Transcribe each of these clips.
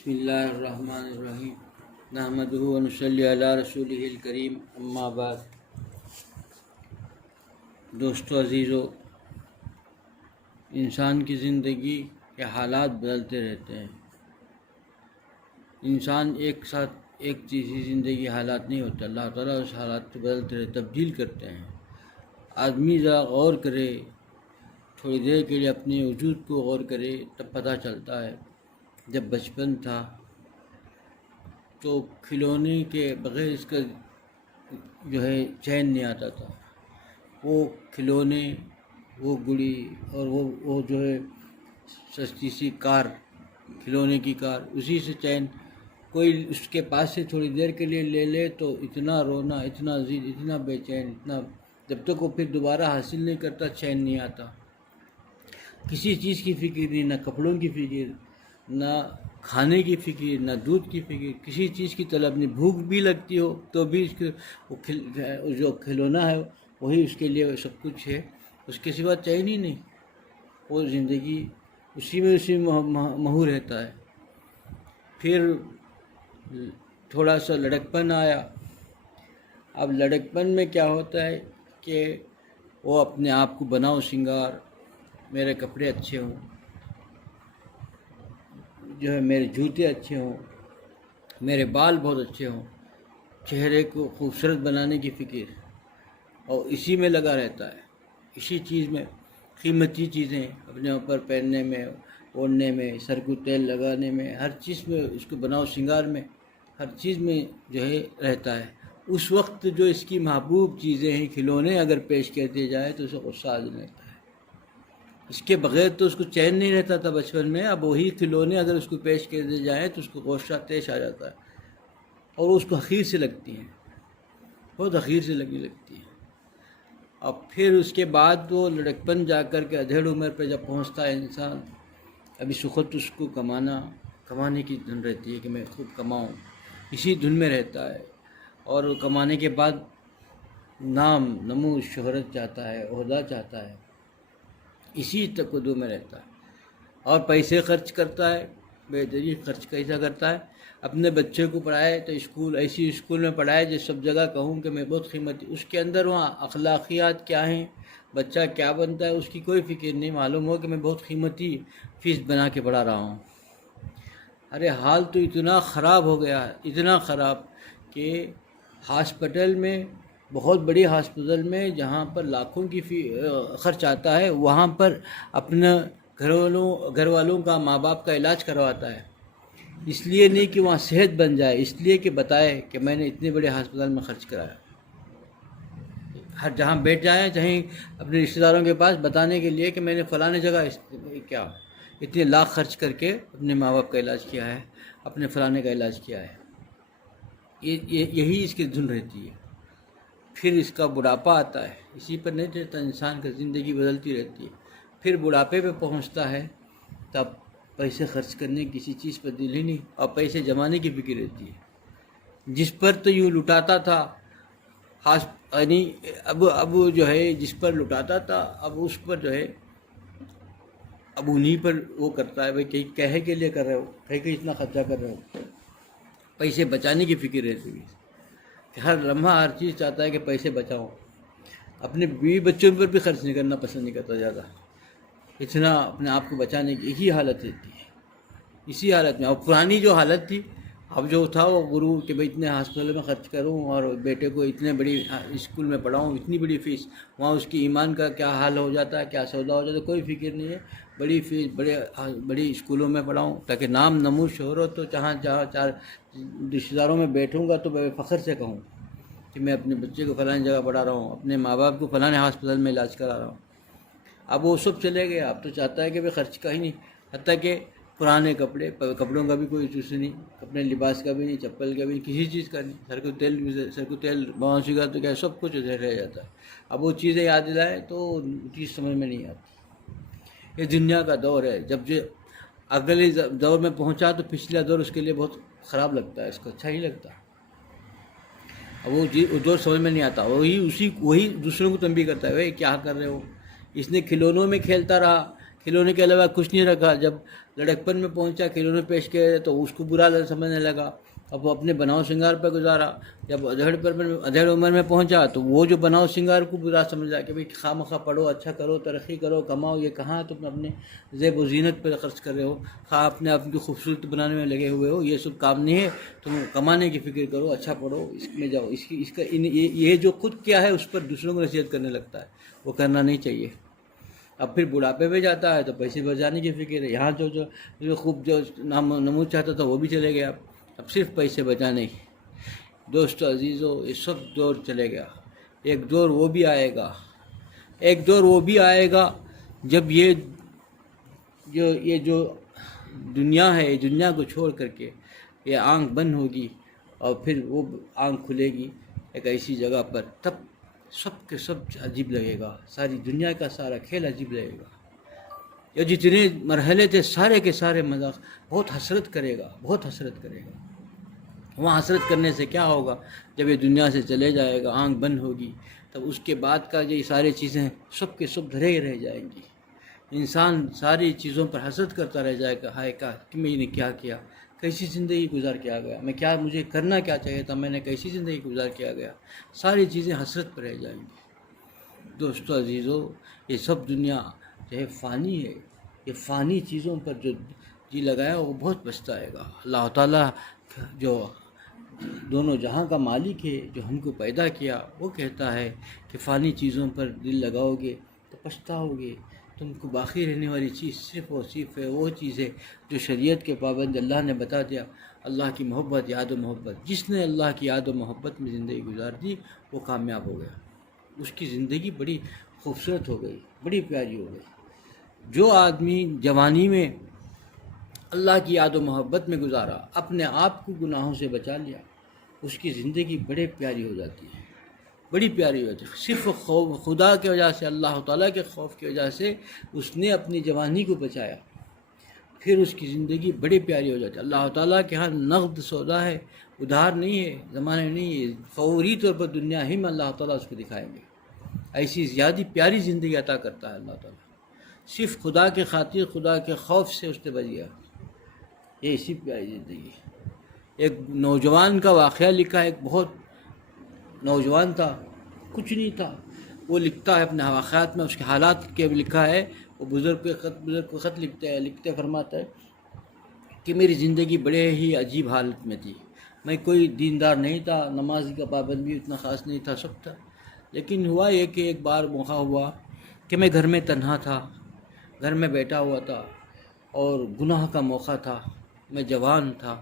بسم اللہ الرحمن الرحیم نحمدہ و نصلی علی رسولہ الکریم اما بعد۔ دوستو عزیزو، انسان کی زندگی کے حالات بدلتے رہتے ہیں۔ انسان ایک ساتھ ایک چیز ہی زندگی حالات نہیں ہوتا، اللہ تعالیٰ اس حالات کو بدلتے رہتے، تبدیل کرتے ہیں۔ آدمی ذرا غور کرے، تھوڑی دیر کے لیے اپنے وجود کو غور کرے، تب پتہ چلتا ہے جب بچپن تھا تو کھلونے کے بغیر اس کا جو ہے چین نہیں آتا تھا۔ وہ کھلونے، وہ گڑی اور وہ جو ہے سستی سی کار، کھلونے کی کار، اسی سے چین۔ کوئی اس کے پاس سے تھوڑی دیر کے لیے لے لے تو اتنا رونا، اتنا ضد، اتنا بے چین، اتنا، جب تک وہ پھر دوبارہ حاصل نہیں کرتا چین نہیں آتا۔ کسی چیز کی فکر نہیں، نہ کپڑوں کی فکر، نہ کھانے کی فکر، نہ دودھ کی فکر، کسی چیز کی طلب نہیں۔ بھوک بھی لگتی ہو تو بھی اس کے جو کھلونا ہے وہی اس کے لیے سب کچھ ہے، اس کے سوا چین ہی نہیں۔ وہ زندگی اسی میں مہو رہتا ہے۔ پھر تھوڑا سا لڑکپن آیا۔ اب لڑکپن میں کیا ہوتا ہے کہ وہ اپنے آپ کو بناؤ سنگار، میرے کپڑے اچھے ہوں، جو ہے میرے جوتے اچھے ہوں، میرے بال بہت اچھے ہوں، چہرے کو خوبصورت بنانے کی فکر، اور اسی میں لگا رہتا ہے، اسی چیز میں، قیمتی چیزیں اپنے اوپر پہننے میں، اوڑھنے میں، سر کو تیل لگانے میں، ہر چیز میں اس کو بناؤ سنگار میں، ہر چیز میں جو ہے رہتا ہے۔ اس وقت جو اس کی محبوب چیزیں ہیں، کھلونے اگر پیش کر دیے جائے تو اسے غصہ آ جاتا ہے۔ اس کے بغیر تو اس کو چین نہیں رہتا تھا بچپن میں، اب وہی کھلونے اگر اس کو پیش کر دیے جائیں تو اس کو غصہ تیش آ جاتا ہے، اور اس کو حقیر سے لگتی ہیں، بہت حقیر سے لگتی ہیں۔ اب پھر اس کے بعد وہ لڑکپن جا کر کے ادھیڑ عمر پہ جب پہنچتا ہے انسان، ابھی سخت اس کو کمانے کی دھن رہتی ہے کہ میں خوب کماؤں، اسی دھن میں رہتا ہے، اور کمانے کے بعد نام، نمود، شہرت چاہتا ہے، عہدہ چاہتا ہے، اسی تقدو میں رہتا ہے، اور پیسے خرچ کرتا ہے، بے دریغ خرچ کیسا کرتا ہے۔ اپنے بچے کو پڑھائے تو ایسی اسکول میں پڑھائے جو سب جگہ کہوں کہ میں بہت قیمتی، اس کے اندر وہاں اخلاقیات کیا ہیں، بچہ کیا بنتا ہے، اس کی کوئی فکر نہیں، معلوم ہو کہ میں بہت قیمتی فیس بنا کے پڑھا رہا ہوں۔ ارے حال تو اتنا خراب ہو گیا ہے، اتنا خراب کہ ہاسپٹل میں، بہت بڑی ہاسپٹل میں جہاں پر لاکھوں کی خرچ آتا ہے، وہاں پر اپنا گھر والوں کا، ماں باپ کا علاج کرواتا ہے، اس لیے نہیں کہ وہاں صحت بن جائے، اس لیے کہ بتائے کہ میں نے اتنے بڑے ہاسپٹل میں خرچ کرایا۔ ہر جہاں بیٹھ جائیں، چاہیں اپنے رشتہ داروں کے پاس بتانے کے لیے کہ میں نے فلاں جگہ کیا اتنے لاکھ خرچ کر کے اپنے ماں باپ کا علاج کیا ہے، اپنے فلانے کا علاج کیا ہے۔ یہی اس کی دھن رہتی ہے۔ پھر اس کا بڑھاپا آتا ہے، اسی پر نہیں رہتا انسان کا، زندگی بدلتی رہتی ہے۔ پھر بڑھاپے پہ پہنچتا ہے تب پیسے خرچ کرنے کی کسی چیز پر دل ہی نہیں، اور پیسے جمانے کی فکر رہتی ہے۔ جس پر تو یوں لٹاتا تھا، یعنی اب جو ہے جس پر لٹاتا تھا، اب اس پر جو ہے اب انہی پر وہ کرتا ہے، بھائی کہے کے لیے کر رہے ہو، کہیں کہ اتنا خرچہ کر رہے ہو، پیسے بچانے کی فکر رہتی ہے کہ ہر لمحہ ہر چیز چاہتا ہے کہ پیسے بچاؤ۔ اپنے بیوی بچوں پر بھی خرچ نہیں کرنا پسند نہیں کرتا زیادہ، اتنا اپنے آپ کو بچانے کی یہی حالت رہتی ہے، اسی حالت میں۔ اور پرانی جو حالت تھی، اب جو تھا وہ غرور کہ بھائی اتنے ہاسپٹل میں خرچ کروں اور بیٹے کو اتنے بڑی اسکول میں پڑھاؤں، اتنی بڑی فیس، وہاں اس کی ایمان کا کیا حال ہو جاتا ہے، کیا سودا ہو جاتا ہے، کوئی فکر نہیں ہے۔ بڑی فیس، بڑی اسکولوں میں پڑھاؤں تاکہ نام، نمود، شہرت ہو، جہاں چار رشتہ داروں میں بیٹھوں گا تو میں فخر سے کہوں کہ میں اپنے بچے کو فلاں جگہ پڑھا رہا ہوں، اپنے ماں باپ کو فلاں ہاسپٹل میں علاج کرا رہا ہوں۔ اب وہ سب چلے گئے، اب تو چاہتا ہے کہ بھائی خرچ کا ہی نہیں، حتیٰ کہ پرانے کپڑوں کا بھی کوئی چوس نہیں، اپنے لباس کا بھی نہیں، چپل کا بھی نہیں، کسی چیز کا نہیں، سر کو تیل بہت سی تو کیا سب کچھ ادھر رہ جاتا ہے۔ اب وہ چیزیں یاد دلائے تو چیز سمجھ میں نہیں آتی۔ یہ دنیا کا دور ہے، جب جو اگلے دور میں پہنچا تو پچھلا دور اس کے لیے بہت خراب لگتا ہے، اس کو اچھا نہیں لگتا۔ اب وہ دور سمجھ میں نہیں آتا، وہی دوسروں کو تنبیہ کرتا ہے، بھائی کیا کر رہے ہو، اس نے کھلونوں میں کھیلتا رہا، کھلونے کے علاوہ کچھ نہیں رکھا. جب لڑکپن میں پہنچا کھلونے پیش کیے تو اس کو برا سمجھنے لگا. اب وہ اپنے بناؤ سنگار پہ گزارا. جب ادھیڑ عمر میں پہنچا تو وہ جو بناؤ سنگار کو برا سمجھا کہ بھائی خواہ مخواہ پڑھو، اچھا کرو، ترقی کرو، کماؤ. یہ کہاں تم اپنے زیب و زینت پہ خرچ کر رہے ہو، خواہ اپنے آپ کو خوبصورت بنانے میں لگے ہوئے ہو. یہ سب کام نہیں ہے. تم کمانے کی فکر کرو، اچھا پڑھو، اس میں جاؤ. یہ جو خود کیا ہے اس پر دوسروں کو نصیحت کرنے لگتا ہے. وہ کرنا نہیں چاہیے. اب پھر بڑھاپے پہ جاتا ہے تو پیسے بچانے کی فکر ہے. یہاں جو خوب جو نمود چاہتا تھا وہ بھی چلے گیا. اب صرف پیسے بچانے کی. دوستو عزیزو، یہ سب دور چلے گیا. ایک دور وہ بھی آئے گا، ایک دور وہ بھی آئے گا جب یہ جو دنیا ہے، دنیا کو چھوڑ کر کے یہ آنکھ بند ہوگی اور پھر وہ آنکھ کھلے گی ایک ایسی جگہ پر. تب سب کے سب عجیب لگے گا. ساری دنیا کا سارا کھیل عجیب لگے گا. یہ جتنے مرحلے تھے سارے کے سارے مذاق. بہت حسرت کرے گا، بہت حسرت کرے گا. وہاں حسرت کرنے سے کیا ہوگا؟ جب یہ دنیا سے چلے جائے گا، آنکھ بند ہوگی، تب اس کے بعد کا یہ ساری چیزیں سب کے سب دھرے رہ جائیں گی. انسان ساری چیزوں پر حسرت کرتا رہ جائے گا. ہائے کہ میں نے کیا کیا، کیسی زندگی گزار کے آ گیا، مجھے کرنا کیا چاہیے تھا، میں نے کیسی زندگی گزار کے آ گیا. ساری چیزیں حسرت پر رہ جائیں گی. دوستو عزیزو، یہ سب دنیا جو ہے فانی ہے. یہ فانی چیزوں پر جو جی لگایا وہ بہت پچھتائے گا. اللہ تعالیٰ جو دونوں جہاں کا مالک ہے، جو ہم کو پیدا کیا، وہ کہتا ہے کہ فانی چیزوں پر دل لگاؤ گے تو پچھتاؤ گے. تم کو باقی رہنے والی چیز صرف اور صرف ہے وہ چیز ہے جو شریعت کے پابند اللہ نے بتا دیا. اللہ کی محبت، یاد و محبت. جس نے اللہ کی یاد و محبت میں زندگی گزار دی وہ کامیاب ہو گیا. اس کی زندگی بڑی خوبصورت ہو گئی، بڑی پیاری ہو گئی. جو آدمی جوانی میں اللہ کی یاد و محبت میں گزارا، اپنے آپ کو گناہوں سے بچا لیا، اس کی زندگی بڑے پیاری ہو جاتی ہے، بڑی پیاری ہو جاتی ہے. صرف خدا کی وجہ سے، اللہ تعالیٰ کے خوف کی وجہ سے اس نے اپنی جوانی کو بچایا، پھر اس کی زندگی بڑی پیاری ہو جاتی ہے. اللہ تعالیٰ کے ہاں نقد سودا ہے، ادھار نہیں ہے، زمانے نہیں ہے. فوری طور پر دنیا ہی میں اللہ تعالیٰ اس کو دکھائیں گے. ایسی زیادہ پیاری زندگی عطا کرتا ہے اللہ تعالیٰ. صرف خدا کے خاطر، خدا کے خوف سے اس نے بچ گیا. یہ اسی پیاری زندگی. ایک نوجوان کا واقعہ لکھا ہے. ایک بہت نوجوان تھا، کچھ نہیں تھا. وہ لکھتا ہے اپنے واقعات میں، اس کے حالات کے لکھا ہے. وہ بزرگ کو خط لکھتے فرماتا ہے کہ میری زندگی بڑے ہی عجیب حالت میں تھی. میں کوئی دیندار نہیں تھا، نماز کا پابند بھی اتنا خاص نہیں تھا، سب تھا. لیکن ہوا یہ کہ ایک بار موقع ہوا کہ میں گھر میں تنہا تھا، گھر میں بیٹھا ہوا تھا اور گناہ کا موقع تھا. میں جوان تھا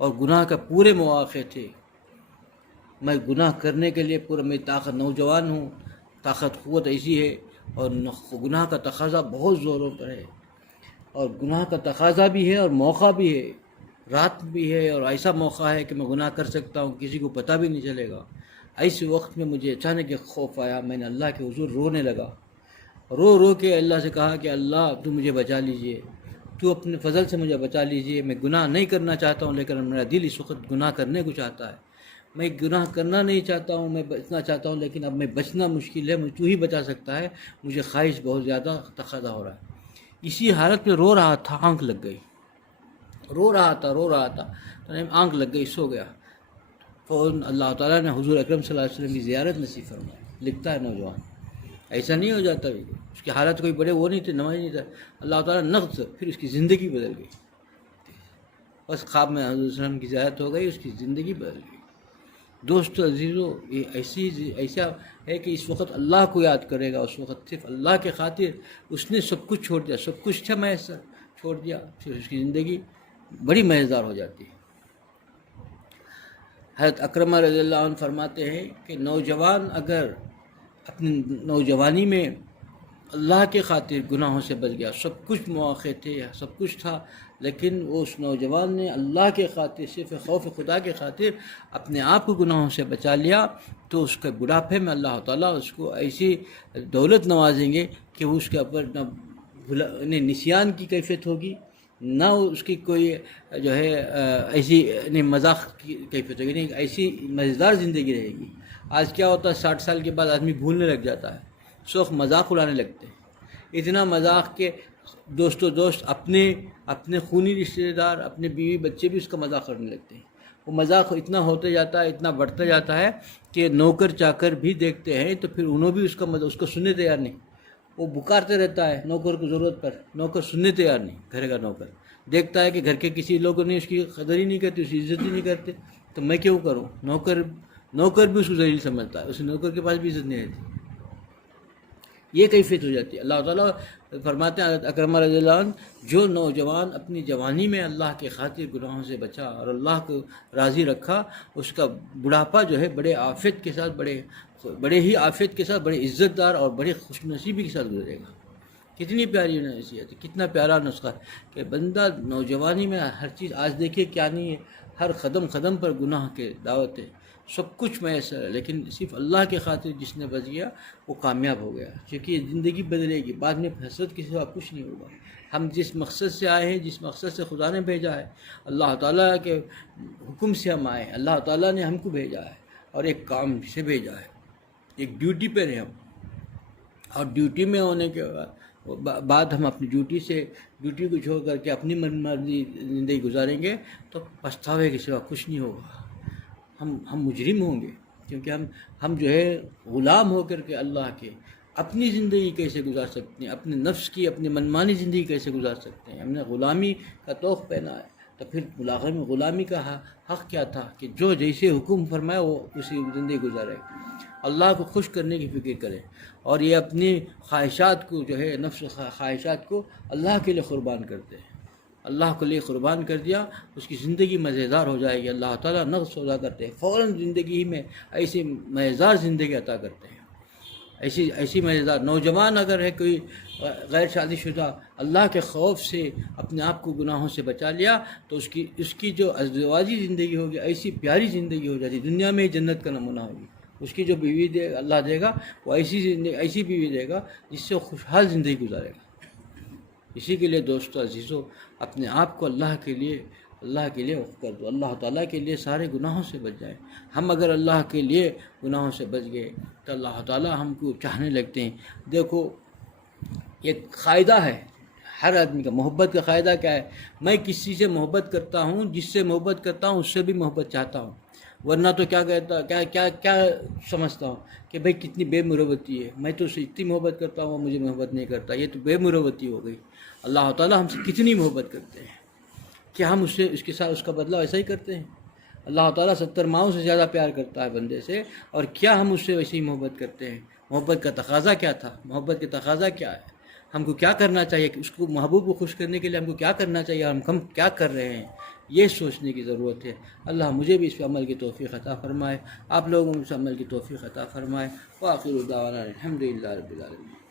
اور گناہ کا پورے مواقع تھے. میں گناہ کرنے کے لیے پورا میں طاقت، نوجوان ہوں، طاقت قوت ایسی ہے اور گناہ کا تقاضا بہت زوروں پر ہے. اور گناہ کا تقاضا بھی ہے اور موقع بھی ہے، رات بھی ہے اور ایسا موقع ہے کہ میں گناہ کر سکتا ہوں، کسی کو پتہ بھی نہیں چلے گا. ایسے وقت میں مجھے اچانک ایک خوف آیا. میں نے اللہ کے حضور رونے لگا، رو کے اللہ سے کہا کہ اللہ تو مجھے بچا لیجئے، تو اپنے فضل سے مجھے بچا لیجئے. میں گناہ نہیں کرنا چاہتا ہوں لیکن میرا دل اس وقت گناہ کرنے کو چاہتا ہے. میں گناہ کرنا نہیں چاہتا ہوں، میں بچنا چاہتا ہوں، لیکن اب میں بچنا مشکل ہے. تو ہی بچا سکتا ہے، مجھے خواہش بہت زیادہ تقاضا ہو رہا ہے. اسی حالت میں رو رہا تھا، آنکھ لگ گئی. رو رہا تھا تو آنکھ لگ گئی، سو گیا. فوراً اللہ تعالیٰ نے حضور اکرم صلی اللہ علیہ وسلم کی زیارت نصیب فرمائی. لکھتا ہے نوجوان، ایسا نہیں ہو جاتا. اس کی حالت کوئی بڑے وہ نہیں تھے، نماز نہیں تھا. اللہ تعالیٰ نقد، پھر اس کی زندگی بدل گئی. بس خواب میں حضور صلی اللہ علیہ وسلم کی زیارت ہو گئی، اس کی زندگی بدل گئی. دوستو عزیزو، یہ ایسا ہے کہ اس وقت اللہ کو یاد کرے گا، اس وقت صرف اللہ کے خاطر اس نے سب کچھ چھوڑ دیا، سب کچھ تھا میسر، چھوڑ دیا، پھر اس کی زندگی بڑی مزیدار ہو جاتی ہے. حضرت اکرمہ رضی اللہ عنہ فرماتے ہیں کہ نوجوان اگر اپنی نوجوانی میں اللہ کے خاطر گناہوں سے بچ گیا، سب کچھ مواقع تھے، سب کچھ تھا، لیکن وہ اس نوجوان نے اللہ کے خاطر، صرف خوف خدا کے خاطر اپنے آپ کو گناہوں سے بچا لیا، تو اس کے بڑھاپے میں اللہ تعالیٰ اس کو ایسی دولت نوازیں گے کہ وہ اس کے اوپر نہ نسیان کی کیفیت ہوگی، نہ اس کی کوئی جو ہے ایسی مذاق کی کیفیت ہوگی، نہیں، ایسی مزیدار زندگی رہے گی. آج کیا ہوتا ہے، 60 سال کے بعد آدمی بھولنے لگ جاتا ہے، شوق مذاق اڑانے لگتے ہیں. اتنا مذاق کہ دوست اپنے خونی رشتے دار، اپنے بیوی بچے بھی اس کا مذاق کرنے لگتے ہیں. وہ مذاق اتنا ہوتے جاتا ہے، اتنا بڑھتا جاتا ہے کہ نوکر چاکر بھی دیکھتے ہیں تو پھر انہوں بھی اس کو سننے تیار نہیں. وہ پکارتے رہتا ہے نوکر کو ضرورت پر، نوکر سننے تیار نہیں. گھر کا نوکر دیکھتا ہے کہ گھر کے کسی لوگوں نے اس کی قدر ہی نہیں کرتے، اس کی عزت ہی نہیں کرتے، تو میں کیوں کروں. نوکر بھی اس کو ذلیل سمجھتا ہے، اس نوکر کے پاس بھی عزت نہیں رہتی. یہ کیفیت ہو جاتی ہے. اللہ تعالیٰ فرماتے ہیں حضرت اکرمہ رضی اللہ عنہ، جو نوجوان اپنی جوانی میں اللہ کے خاطر گناہوں سے بچا اور اللہ کو راضی رکھا، اس کا بڑھاپا جو ہے بڑے عافیت کے ساتھ، بڑے ہی عافیت کے ساتھ، بڑے عزت دار اور بڑے خوش نصیبی کے ساتھ گزرے گا. کتنی پیاری نصیحت ہے، کتنا پیارا نسخہ ہے کہ بندہ نوجوانی میں ہر چیز، آج دیکھیے کیا نہیں ہے، ہر قدم قدم پر گناہ کے دعوت ہے، سب کچھ میسر ہے، لیکن صرف اللہ کے خاطر جس نے بچ گیا وہ کامیاب ہو گیا. کیونکہ یہ زندگی بدلے گی، بعد میں حسرت کے سوا کچھ نہیں ہوگا. ہم جس مقصد سے آئے ہیں، جس مقصد سے خدا نے بھیجا ہے، اللہ تعالیٰ کے حکم سے ہم آئے ہیں، اللہ تعالیٰ نے ہم کو بھیجا ہے اور ایک کام سے بھیجا ہے، ایک ڈیوٹی پر ہیں ہم. اور ڈیوٹی میں ہونے کے بعد ہم اپنی ڈیوٹی کو چھوڑ کر کے اپنی من مرضی زندگی گزاریں گے تو پچھتاوے کے سوا کچھ نہیں ہوگا. ہم مجرم ہوں گے، کیونکہ ہم جو ہے غلام ہو کر کے اللہ کے اپنی زندگی کیسے گزار سکتے ہیں، اپنے نفس کی، اپنی منمانی زندگی کیسے گزار سکتے ہیں. ہم نے غلامی کا طوق پہنا ہے، تو پھر غلامی کا حق کیا تھا کہ جو جیسے حکم فرمائے وہ اسی زندگی گزارے، اللہ کو خوش کرنے کی فکر کرے، اور یہ اپنی خواہشات کو جو ہے، نفس خواہشات کو اللہ کے لیے قربان کرتے ہیں. اللہ کے لیے قربان کر دیا، اس کی زندگی مزیدار ہو جائے گی. اللہ تعالیٰ نغز سودا کرتے ہیں، فوراً زندگی میں ایسی مزیدار زندگی عطا کرتے ہیں. ایسی مزیدار. نوجوان اگر ہے کوئی غیر شادی شدہ، اللہ کے خوف سے اپنے آپ کو گناہوں سے بچا لیا تو اس کی جو ازدواجی زندگی ہوگی، ایسی پیاری زندگی ہو جاتی، دنیا میں ہی جنت کا نمونہ ہوگی. اس کی جو بیوی اللہ دے گا، وہ ایسی بیوی دے گا جس سے وہ خوشحال زندگی گزارے گا. اسی کے لیے دوستو عزیزو، اپنے آپ کو اللہ کے لیے وقف کر دو، اللہ تعالیٰ کے لیے سارے گناہوں سے بچ جائیں. ہم اگر اللہ کے لیے گناہوں سے بچ گئے تو اللہ تعالیٰ ہم کو چاہنے لگتے ہیں. دیکھو ایک قاعدہ ہے ہر آدمی کا، محبت کا قاعدہ کیا ہے؟ میں کسی سے محبت کرتا ہوں، جس سے محبت کرتا ہوں اس سے بھی محبت چاہتا ہوں. ورنہ تو کیا سمجھتا ہوں کہ بھئی کتنی بے مروتی ہے، میں تو اس سے اتنی محبت کرتا ہوں، وہ مجھے محبت نہیں کرتا، یہ تو بے مروتی ہو گئی. اللہ تعالیٰ ہم سے کتنی محبت کرتے ہیں، کیا ہم اس کے ساتھ اس کا بدلہ ایسا ہی کرتے ہیں؟ اللہ تعالیٰ 70 ماؤں سے زیادہ پیار کرتا ہے بندے سے، اور کیا ہم اس سے ویسے ہی محبت کرتے ہیں؟ محبت کا تقاضا کیا تھا؟ محبت کا تقاضا کیا ہے؟ ہم کو کیا کرنا چاہیے کہ اس کو محبوب کو خوش کرنے کے لیے ہم کو کیا کرنا چاہیے، ہم کیا کر رہے ہیں، یہ سوچنے کی ضرورت ہے. اللہ مجھے بھی اس پہ عمل کی توفیق عطا فرمائے، آپ لوگوں کو اس عمل کی توفیق عطا فرمائے. وآخر دعوانا الحمدللہ رب العالمین.